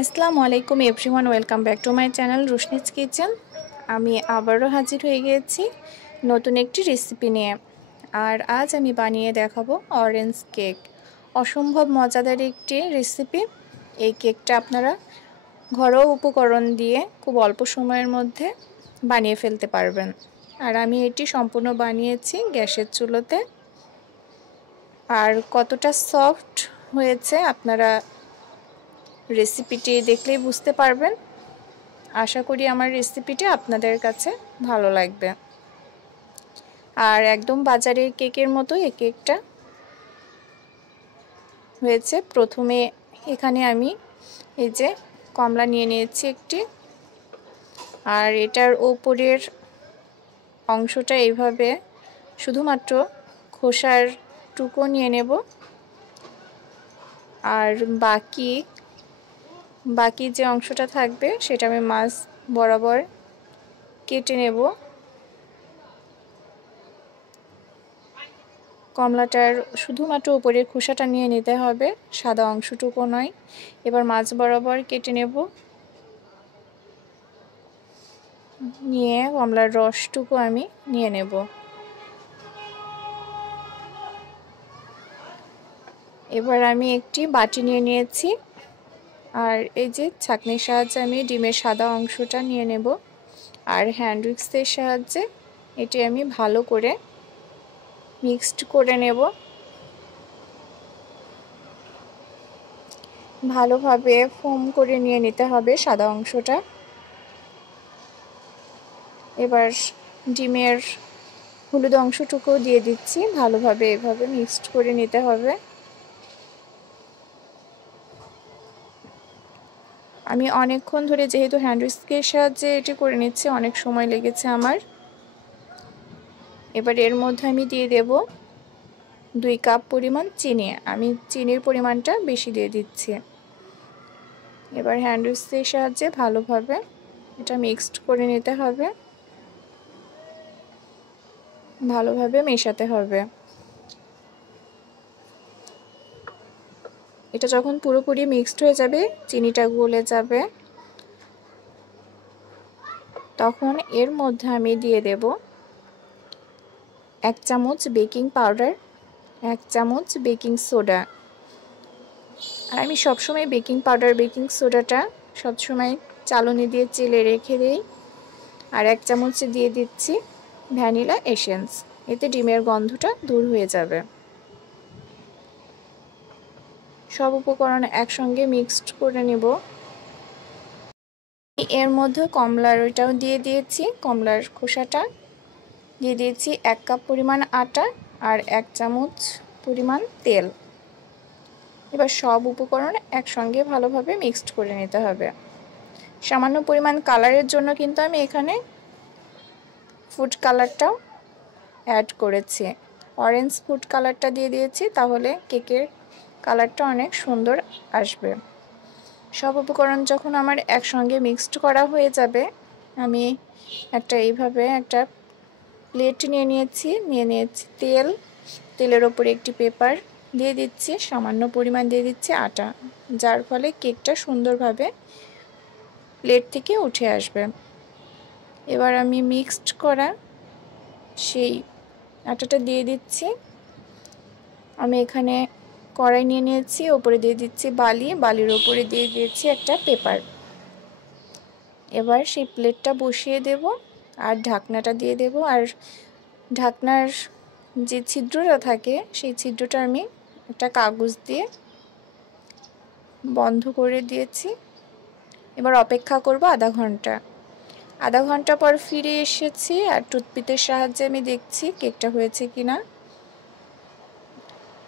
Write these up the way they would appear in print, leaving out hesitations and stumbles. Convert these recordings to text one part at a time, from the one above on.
আসসালামু আলাইকুম everyone, welcome back to my channel Roshni's kitchen. আমি আবারও হাজির হয়ে গিয়েছি নতুন একটি রেসিপি নিয়ে। আর আজ আমি বানিয়ে দেখাবো অরেঞ্জ কেক। অসম্ভব মজাদার একটি রেসিপি। এই কেকটা আপনারা ঘরোয়া উপকরণ দিয়ে খুব অল্প সময়ের মধ্যে বানিয়ে ফেলতে পারবেন। আর আমি এটি সম্পূর্ণ বানিয়েছি গ্যাসের চুলোতে। আর কতটা সফট হয়েছে আপনারা রেসিপিটি দেখলেই বুঝতে পারবেন। আশা করি আমার রেসিপিটি আপনাদের কাছে ভালো লাগবে। আর একদম বাজারের কেকের মতো এই কেকটা হয়েছে। প্রথমে এখানে আমি এই যে কমলা নিয়ে নিয়েছি একটি, আর এটার ওপরের অংশটা এইভাবে শুধুমাত্র খোসার টুকরো নিয়ে নেব। আর বাকি যে অংশটা থাকবে সেটা আমি মাছ বরাবর কেটে নেব। কমলাটার শুধুমাত্র উপরের খোসাটা নিয়ে নিতে হবে, সাদা অংশটুকু নয়। এবার মাছ বরাবর কেটে নেব, নিয়ে কমলার রসটুকু আমি নিয়ে নেব। এবার আমি একটি বাটি নিয়ে নিয়েছি, আর এই যে ছাঁকনির সাহায্যে আমি ডিমের সাদা অংশটা নিয়ে নেব। আর হ্যান্ড উইক্সের সাহায্যে এটি আমি ভালো করে মিক্সড করে নেব। ভালোভাবে ফোম করে নিয়ে নিতে হবে সাদা অংশটা। এবার ডিমের হলুদ অংশটুকু দিয়ে দিচ্ছি, ভালোভাবে এভাবে মিক্সড করে নিতে হবে। আমি অনেকক্ষণ ধরে যেহেতু হ্যান্ড উইস্কের সাহায্যে এটি করে নিচ্ছি, অনেক সময় লেগেছে আমার। এবার এর মধ্যে আমি দিয়ে দেব 2 কাপ পরিমাণ চিনি। আমি চিনির পরিমাণটা বেশি দিয়ে দিচ্ছি। এবার হ্যান্ড উইস্কের সাহায্যে ভালোভাবে এটা মিক্সড করে নিতে হবে, ভালোভাবে মেশাতে হবে। এটা যখন পুরোপুরি মিক্সড হয়ে যাবে, চিনিটা গলে যাবে, তখন এর মধ্যে আমি দিয়ে দেব 1 চামচ বেকিং পাউডার, 1 চামচ বেকিং সোডা। আর আমি সবসময় বেকিং পাউডার বেকিং সোডাটা সবসময় চালনি দিয়ে চেলে রেখে দিই। আর 1 চামচ দিয়ে দিচ্ছি ভ্যানিলা এসেন্স, এতে ডিমের গন্ধটা দূর হয়ে যাবে। সব উপকরণ একসঙ্গে মিক্সড করে নেব। এর মধ্যে কমলার ওইটাও দিয়ে দিয়েছি, কমলার খোসাটা দিয়ে দিয়েছি। 1 কাপ পরিমাণ আটা আর 1 চামচ পরিমাণ তেল। এবার সব উপকরণ একসঙ্গে ভালোভাবে মিক্সড করে নিতে হবে। সামান্য পরিমাণ কালারের জন্য কিন্তু আমি এখানে ফুড কালারটাও অ্যাড করেছি, অরেঞ্জ ফুড কালারটা দিয়ে দিয়েছি, তাহলে কেকের কালারটা অনেক সুন্দর আসবে। সব উপকরণ যখন আমার একসঙ্গে মিক্সড করা হয়ে যাবে, আমি এইভাবে একটা প্লেট নিয়ে নিয়েছি তেলের ওপরে একটি পেপার দিয়ে দিচ্ছি, সামান্য পরিমাণ দিয়ে দিচ্ছি আটা, যার ফলে কেকটা সুন্দরভাবে প্লেট থেকে উঠে আসবে। এবার আমি মিক্সড করা সেই আটাটা দিয়ে দিচ্ছি। আমি এখানে কড়াই নিয়ে নিয়েছি, ওপরে দিয়ে দিচ্ছি বালির ওপরে দিয়ে দিয়েছি একটা পেপার। এবার সেই প্লেটটা বসিয়ে দেব আর ঢাকনাটা দিয়ে দেব। আর ঢাকনার যে ছিদ্রটা থাকে সেই ছিদ্রটা আমি একটা কাগজ দিয়ে বন্ধ করে দিয়েছি। এবার অপেক্ষা করব আধা ঘন্টা পর ফিরে এসেছি, আর টুথপিকের সাহায্যে আমি দেখছি কেকটা হয়েছে কিনা।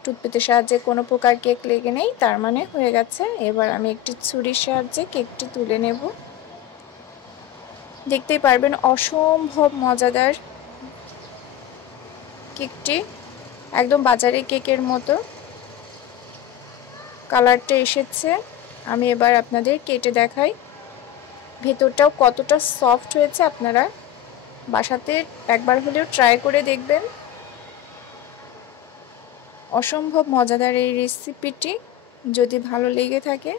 টুথপিকের সাহায্যে কোনো প্রকার কেক লেগে নেই, তার মানে হয়ে গেছে। এবার আমি একটি ছুরির সাহায্যে কেকটি তুলে নেব। দেখতেই পারবেন অসম্ভব মজাদার কেকটি, একদম বাজারের কেকের মতো কালারটা এসেছে। আমি এবার আপনাদের কেটে দেখাই ভেতরটাও কতটা সফট হয়েছে। আপনারা বাসাতে একবার হলেও ট্রাই করে দেখবেন। অসম্ভব মজাদার এই রেসিপিটি যদি ভালো লেগে থাকে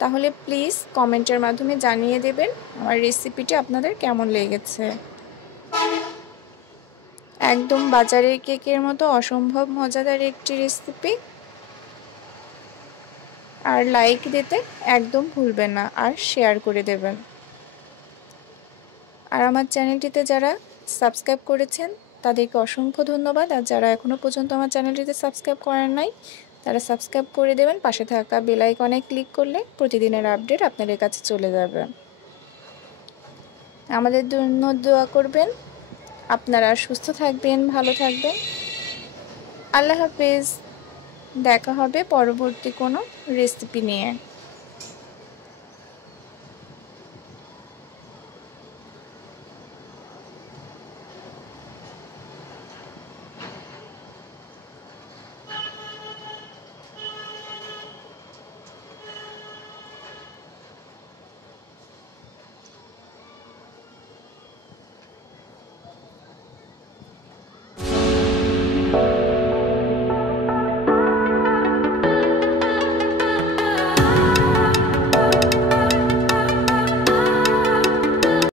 তাহলে প্লিজ কমেন্টের মাধ্যমে জানিয়ে দেবেন আমার রেসিপিটি আপনাদের কেমন লেগেছে। একদম বাজারের কেকের মতো অসম্ভব মজাদার একটি রেসিপি। আর লাইক দিতে একদম ভুলবেন না, আর শেয়ার করে দেবেন। আর আমার চ্যানেলটিতে যারা সাবস্ক্রাইব করেছেন তাদেরকে অসংখ্য ধন্যবাদ। আর যারা এখনও পর্যন্ত আমার চ্যানেলটিতে সাবস্ক্রাইব করেন নাই তারা সাবস্ক্রাইব করে দেবেন। পাশে থাকা বেল আইকনে ক্লিক করলে প্রতিদিনের আপডেট আপনাদের কাছে চলে যাবে। আমাদের জন্য দোয়া করবেন। আপনারা সুস্থ থাকবেন, ভালো থাকবেন। আল্লাহ হাফেজ। দেখা হবে পরবর্তী কোনো রেসিপি নিয়ে।